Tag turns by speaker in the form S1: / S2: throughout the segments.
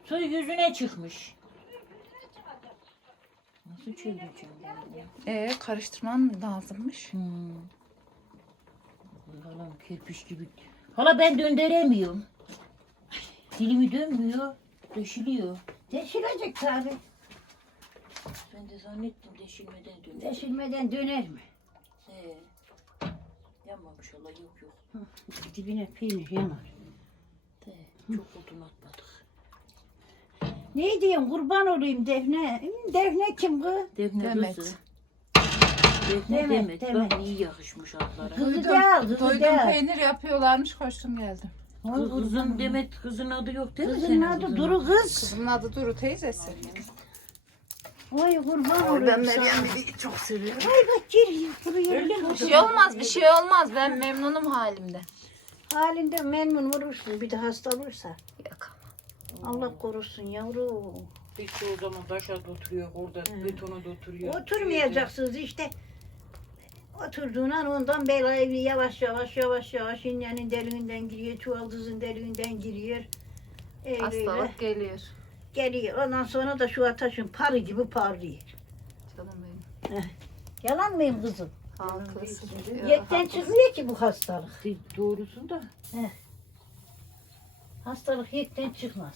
S1: Su yüzüne çıkmış. Nasıl çevireceğim ben bunu?
S2: Karıştırman lazımmış.
S1: Halam kirpiç gibi. Hala ben döndüremiyorum. Dilimi dönmüyor. Deşiliyor.
S3: Deşilecek tabi.
S1: Ben de zannettim deşilmeden dönüyor.
S3: Deşilmeden döner mi?
S1: Yanmamış hala yok.
S3: Dibine peynir yanar.
S1: Çok odun atmadık.
S3: Ne diyeyim kurban olayım Defne. Defne kim kız?
S1: Defne
S2: Demet.
S1: kızı. Defne
S3: Demet,
S1: Demet. Bak iyi yakışmış atlara.
S3: Kızı
S2: Duydum,
S3: değil, kızı
S2: duydum
S3: değil.
S2: peynir yapıyorlarmış, koştum geldim.
S1: Kızın Demet kızın adı yok değil mi?
S3: Kızın
S1: senin
S3: adı
S1: kızın?
S3: Duru kız.
S2: Kızımın adı Duru teyzesi.
S3: Ay kurban olayım sana.
S1: Bibi'yi çok seviyorum.
S3: Ay bak gir buraya.
S1: Öyle mi?
S2: Bir şey olmaz, bir şey olmaz. Ben memnunum halimde.
S3: Halinde memnun vurursun bir de hasta olursa.
S2: Yok.
S3: Allah korusun yavrum.
S1: Biz de o zaman taşa da oturuyor orada, betona da oturuyor.
S3: Oturmayacaksınız işte. Oturduğun an ondan belayı yavaş inyanın deliğinden giriyor, çuvaldızın deliğinden giriyor. Öyle
S2: Hastalık geliyor.
S3: geliyor. Ondan sonra da şu ataşın parı gibi parlıyor.
S2: Canım benim.
S3: Yalan mıyım kızım?
S2: Haklısın.
S3: Yekten çıkmıyor ki bu hastalık.
S1: Doğrusu da.
S3: Hastalık yekten çıkmaz.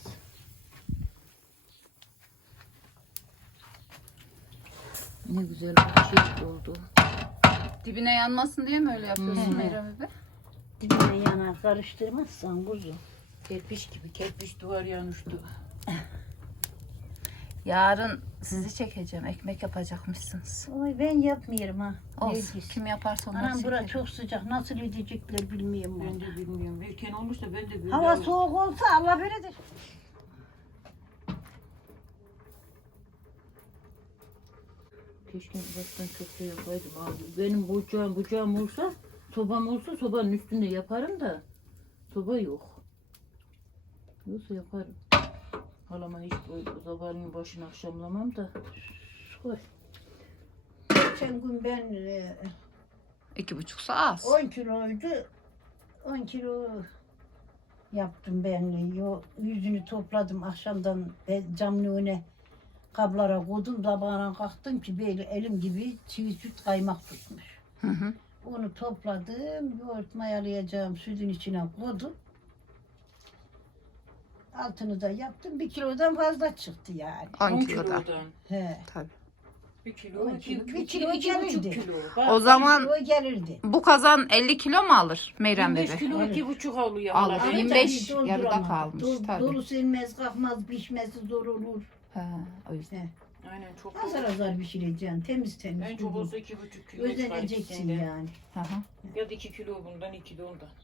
S1: Ne güzel bir şey oldu.
S2: Dibine yanmasın diye mi öyle yapıyorsun
S3: Hı.
S2: Meyrem abi?
S3: Dibine yanar karıştırmazsan kuzum.
S1: Kerpiç gibi, kerpiç duvar yanmıştı.
S2: Yarın sizi çekeceğim. Ekmek yapacakmışsınız.
S3: Oy ben yapmıyorum ha.
S2: Olsun.
S3: Neyse.
S2: Kim yaparsa onu
S3: Anam bura
S2: çekerim.
S3: çok sıcak. Nasıl edecekler bilmiyorum.
S1: Ben de bilmiyorum. Erken olursa ben de bilmiyorum.
S3: Hava soğuk olsa Allah böyledir.
S1: Keşke uzaktan köfte yapaydım abi. Benim bucağım olsa, sobam olsa sobanın üstünde yaparım da soba yok. Yoksa yaparım. Halama hiç bu sabahın başını akşamlamam da.
S3: Oy. Geçen gün ben
S2: 2,5 saat.
S3: 10 kiloydu. 10 kilo yaptım ben. Yüzünü topladım akşamdan camın önüne kablara koydum. Sabahına kalktım ki böyle elim gibi çiğ süt kaymak tutmuş.
S2: Hı hı.
S3: Onu topladım. Yoğurt mayalayacağım sütün içine koydum. Altını da yaptım. 1 kilodan fazla çıktı yani.
S2: 10 kilodan.
S3: He.
S2: Tabii.
S1: 1 kilo,
S3: 1 kilo gelirdi.
S2: O zaman
S3: Kilo gelirdi.
S2: bu kazan 50 kilo mu alır Meyrem
S1: 25
S2: bebe?
S1: kilo, 2,5 alıyor.
S2: Alır.
S1: hala.
S2: 25
S3: Tabii,
S2: yarıda
S3: dolduramam.
S2: kalmış, tabii.
S3: Dolusu inmez, kalkmaz, pişmesi zor olur.
S2: He, o yüzden.
S1: Aynen çok
S3: Azar azar pişireceksin, temiz temiz.
S1: En çok olsa 2,5 kilo çıkar
S3: Özeneceksin
S1: ikisinden.
S3: yani.
S2: Hı hı.
S1: Ya da 2 kilo bundan, 2 de ondan.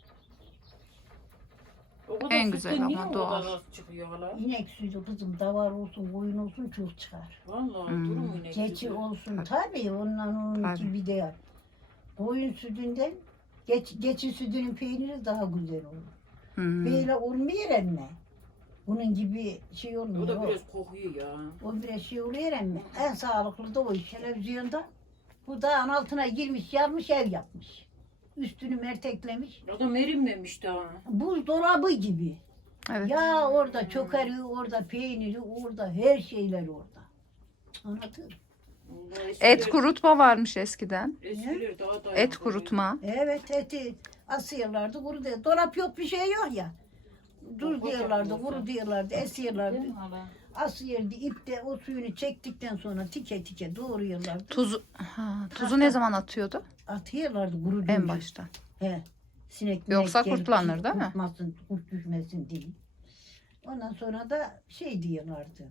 S1: O kadar
S2: En
S1: sütten
S2: güzel
S1: niye
S2: ama
S1: o
S2: doğal.
S1: kadar az çıkıyor hala?
S3: İnek sütü kızım, davar olsun, koyun olsun çok çıkar.
S1: Vallahi
S2: Hmm.
S1: durum inek
S3: Keçi
S1: gibi.
S3: olsun tabii ondan onun
S2: Tabii.
S3: gibi de yap. Koyun sütünden, geçi sütünün peyniri daha güzel olur.
S2: Hı.
S3: Böyle olmuyor emme. Bunun gibi şey
S1: O
S3: olmuyor.
S1: da biraz kokuyor ya.
S3: O biraz şey oluyor emme. En sağlıklı da o televizyonda. Bu dağın altına girmiş, yarmış ev yapmış. Üstünü merteklemiş.
S1: Adam erimlemiş daha.
S3: Buzdolabı gibi.
S2: Evet.
S3: Ya orada çökeri, orada peyniri, orada her şeyler orada. Anladın?
S1: Vallahi
S2: Et
S1: eskiler-
S2: kurutma varmış eskiden.
S1: Eskiler daha dayanıklı.
S2: Et kurutma.
S3: Evet eti asıyorlardı, kuru diyor. Dolap yok bir şey yok ya. Dur
S1: Okul
S3: diyorlardı,
S1: yapıyorsa.
S3: kuru diyorlardı, esiyorlardı.
S1: Değil mi hala?
S3: Asıyordu ipte o suyunu çektikten sonra tike tike doğruyorlardı.
S2: Tuzu ne zaman atıyordu?
S3: Atıyorlardı kuru
S2: En baştan.
S3: He. Sinek
S2: Yoksa
S3: minek
S2: kurtlanır
S3: gelip
S2: değil mi?
S3: kurtmasın, kurt düşmesin diye. Ondan sonra da şey diyorlardı.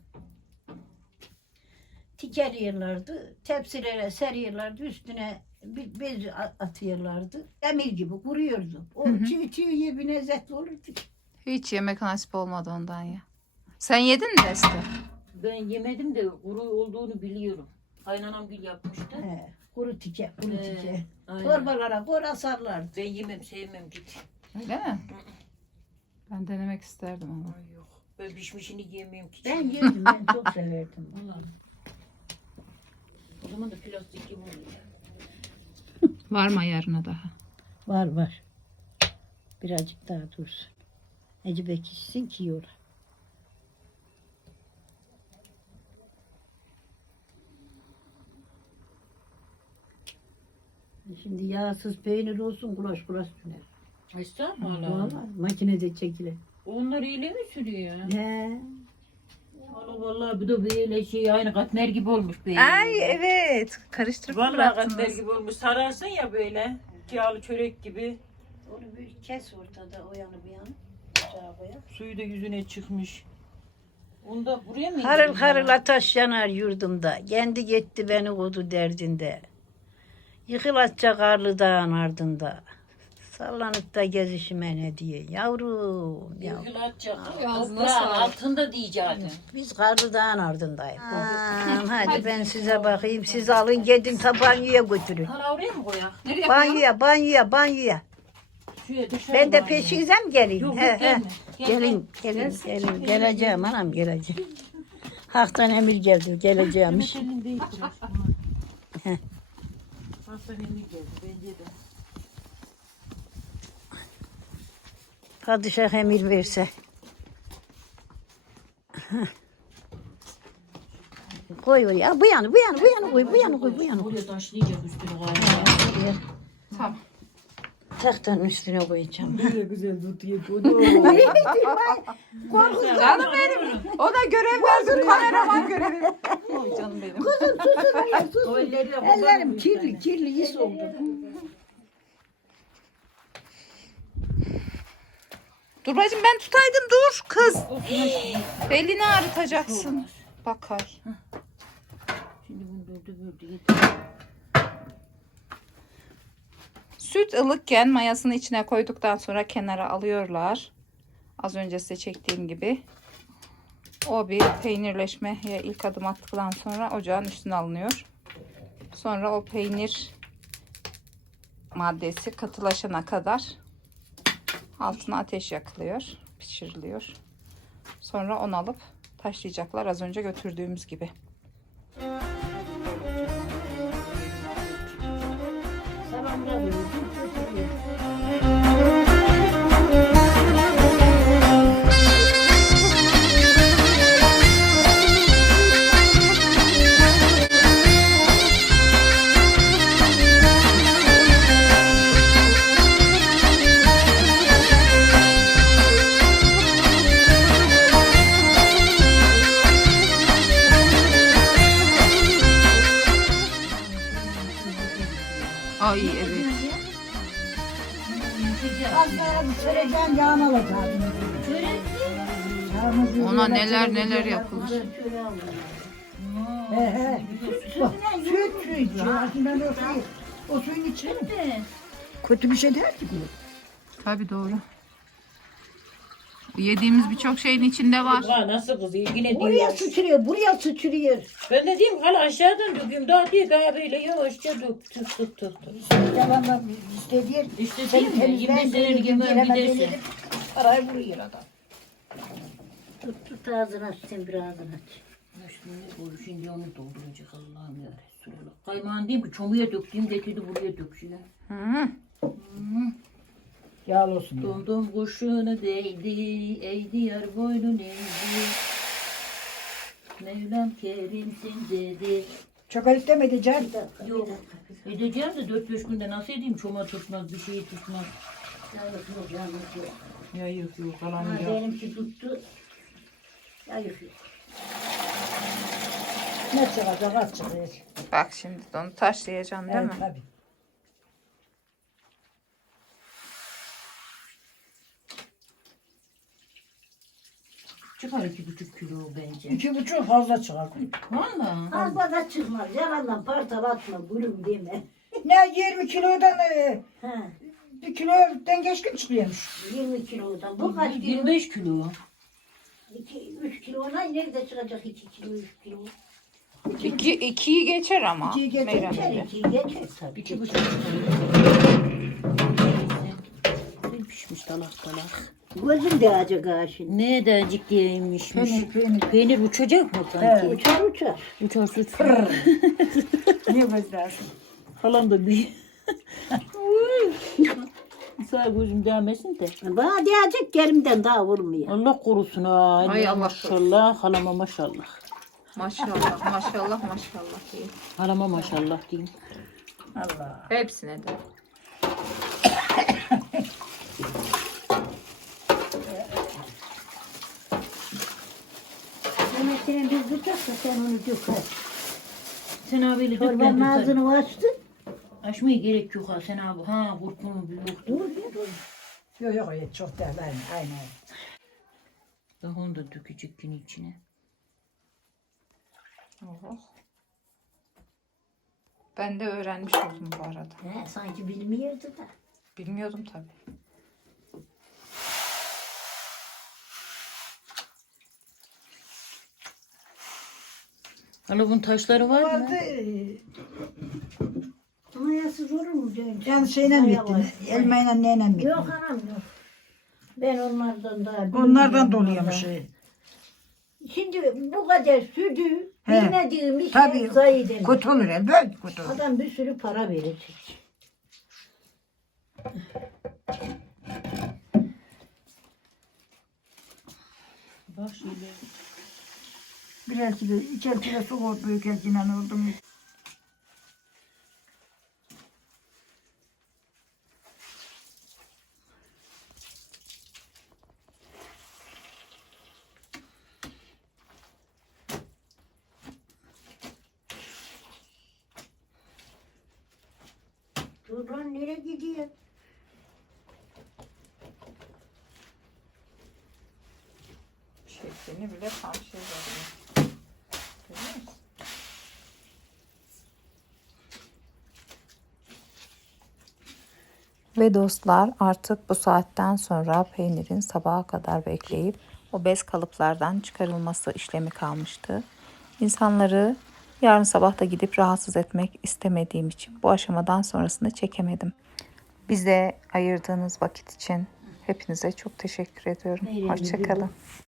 S3: Tikeliyorlardı. Tepsilere seriyorlardı. Üstüne bir bez atıyorlardı. Demir gibi kuruyordu. O
S2: Hı hı.
S3: çiğ bir lezzetli olurdu.
S2: Hiç yemek nasip olmadı ondan ya. Sen yedin mi Beste?
S1: Ben yemedim de kuru olduğunu biliyorum. Kaynanam gül yapmıştı.
S3: He. Kuru tike, kuru
S1: He,
S3: tike.
S1: aynen.
S3: Torbalara koy asarlardı.
S1: Ben yemem, sevmem git.
S2: Öyle mi? Ben denemek isterdim ama.
S1: Ay yok. Ben pişmişini yemeyeyim ki.
S3: Ben yedim, ben çok severdim.
S1: Vallahi. O zaman da plastik gibi oluyor.
S2: Var mı ayarına daha?
S3: Var var. Birazcık daha dursun. Ece bekişsin ki yola. Şimdi yağsız peynir olsun kulaş kulaş döner.
S1: Estağfurullah.
S3: Vallahi makinede çekilir.
S1: Onlar iyiyle mi sürüyor?
S3: He.
S1: Vallahi bu da böyle şey aynı katmer gibi olmuş böyle.
S2: Ay evet. Karıştırıp
S1: Vallahi katmer
S2: bıraktınız.
S1: gibi olmuş. Sararsın ya böyle. Yağlı çörek gibi.
S3: Onu bir kes ortada o yanı bir yanı. Ocağa koyar.
S1: Suyu da yüzüne çıkmış. Onu da buraya mı
S3: Harıl
S1: indirdin
S3: harıl
S1: ya?
S3: ateş yanar yurdumda. Kendi gitti beni kodu derdinde. Yıkılacak karlı dağın ardında. Sallanıp da gezişime ne diye. Yavrum yavrum.
S1: Yıkıl atacak.
S2: Ağzına
S1: Toprağın
S2: sağlık.
S1: altında diyecektin.
S3: Biz karlı dağın ardındayız. Hadi ben size bakayım. Siz alın gidin ta banyoya götürün.
S1: Hala oraya mı koyak?
S2: Nereye koyalım?
S3: Banyoya.
S1: Şuraya dışarı
S3: Ben de
S1: var
S3: peşinize mi geleyim?
S1: Yok,
S3: He,
S1: yok,
S3: he.
S1: gelme.
S3: Gelin. Geleceğim anam geleceğim. Hak'tan emir geldi geleceğimmiş.
S1: Senin değil biraz.
S3: Heh.
S1: Hasan emir geldi bence de.
S3: Padişah emir verse. Koy oraya. Bu yana koy, bu yana koy.
S1: Buraya taşlayacak üstüne galiba.
S2: Tamam.
S3: Tahtanın üstüne koyacağım.
S1: Böyle güzel tutuyor.
S2: Canım benim. O da görev versin. Kameraman görevi. Oy canım benim.
S3: Ellerim kirli is oldu.
S2: Dur bacım ben tutaydım dur kız. Belini ağrıtacaksın. Bakay.
S1: Şimdi bunu böyle getir.
S2: Süt ılıkken mayasını içine koyduktan sonra kenara alıyorlar. Az önce size çektiğim gibi. O bir peynirleşmeye ilk adım attıktan sonra ocağın üstüne alınıyor. Sonra o peynir maddesi katılaşana kadar altına ateş yakılıyor, pişiriliyor. Sonra onu alıp taşlayacaklar az önce götürdüğümüz gibi. Ay evet.
S3: Süreceğim yağını alacağım.
S2: Ona neler neler yapılır.
S3: He. Süt. Aslında o suyun içine mi? Kötü bir şey değil ki bu.
S2: Tabii doğru. Yediğimiz birçok şeyin içinde var.
S1: Ha nasıl kız yine
S3: Buraya
S1: diyor.
S3: sıçrıyor, buraya sıçrıyor.
S1: Ben de diyeyim hala aşağıdan dökeyim. Daha değil daha böyle yavaşça dök. Tık.
S3: Devamlı istediğin
S1: İşte
S3: seni
S1: değil mi?
S3: temizler,
S1: Yemin
S3: seni
S1: ederim
S3: gideremez,
S1: hemen
S3: seni
S1: gidersin.
S3: de parayı vuruyor adam. Tut ağzını aç, sen bir ağzını aç.
S1: Şimdi ne olur şimdi onu dolduracak Allah'ım ya Resulallah. Kaymağın değil mi? Çomuya döktüğüm getirdi buraya döküyor.
S2: Hı.
S3: Yağlı olsun.
S1: Domdom kurşunu değdi, eğdi yar boynun eğdi. Mevlam kerimsin dedi.
S3: Çok ayıp edeceğim.
S1: Yok. Edeceğim de 4-5 günde nasıl edeyim? Çoma tutmaz, bir şey tutmaz. Ya yok kalan ya.
S3: Benimki tuttu. Yayık yok. Ne çıkacak, az çıkacak.
S2: Bak şimdi de onu taşlayacaksın değil mi?
S3: Tabii.
S1: Çıkar 2,5 kilo bence.
S3: 2,5 fazla çıkar.
S1: Valla.
S3: Fazla da çıkmaz. Yalandan partal atma. Gülüm deme. Ne 20 kilodan 1 kilodan geçkin çıkıyormuş. 20 kilodan. Bu kaç kilo?
S1: 25 kilo.
S3: 3 kilona nerede çıkacak 2 kilo 3 kilo?
S2: İkiyi geçer ama.
S3: 2'yi geçer.
S2: Meyrem.
S3: 2'yi geçer tabii.
S1: 2,5 kilo. Ne pişmiş dalak.
S3: Gözüm de acı karşı.
S1: Ne edecek diyeymişmiş.
S3: Peynir.
S1: Peynir uçacak mı sanki?
S3: Uçar.
S1: Uçar uçar.
S3: Niye göz lazım?
S1: Halam da bir. Sağ gözüm değmesin de.
S3: Bana diyecek yerimden daha vurmuyor.
S1: Allah korusun ha.
S2: Ay Allah
S1: maşallah. Halama maşallah.
S2: Maşallah maşallah diye.
S1: Halama maşallah diyeyim.
S3: Allah.
S2: Hepsine de.
S3: Yemeklerini biz tutacaksa sen onu dök.
S1: Sen abiyle dök ben
S3: Çorbanın
S1: tutarım.
S3: ağzını açtın.
S1: Açmaya gerek yok ha sen abi. Ha kurtluğunu bir yoktu.
S3: Dur. Yok çok değil. Aynen.
S1: Daha onu da dökecek gün içine.
S2: Oh. Ben de öğrenmiş oldum bu arada.
S3: Sanki bilmiyordu da.
S2: Bilmiyordum tabii.
S1: Hala bunun taşları var mı?
S3: Vardı. Mayasız olur mu diyorsun?
S4: Yani şeyle bittin, elmayla neyle bittin?
S3: Yok anam yok. Ben onlardan daha
S4: Onlardan
S3: bilmiyorum
S4: doluyormuş.
S3: vallahi. Şimdi bu kadar sütü
S4: He.
S3: bilmediğim bir
S4: Tabii.
S3: şey zayi edemem.
S4: Kötü olur elbette kötü olur.
S3: Adam bir sürü para verecek.
S1: Bak şöyle.
S4: Birer kilo, içer kilo su koy, büyük elçinen oldu mu?
S3: Dur lan nereye gidiyor?
S2: Şeklini bile tam şey veriyor. Görüyor musun? Ve dostlar artık bu saatten sonra peynirin sabaha kadar bekleyip o bez kalıplardan çıkarılması işlemi kalmıştı. İnsanları yarın sabah da gidip rahatsız etmek istemediğim için bu aşamadan sonrasını çekemedim. Bize ayırdığınız vakit için hepinize çok teşekkür ediyorum.
S3: Hayır,
S2: Hoşça kalın.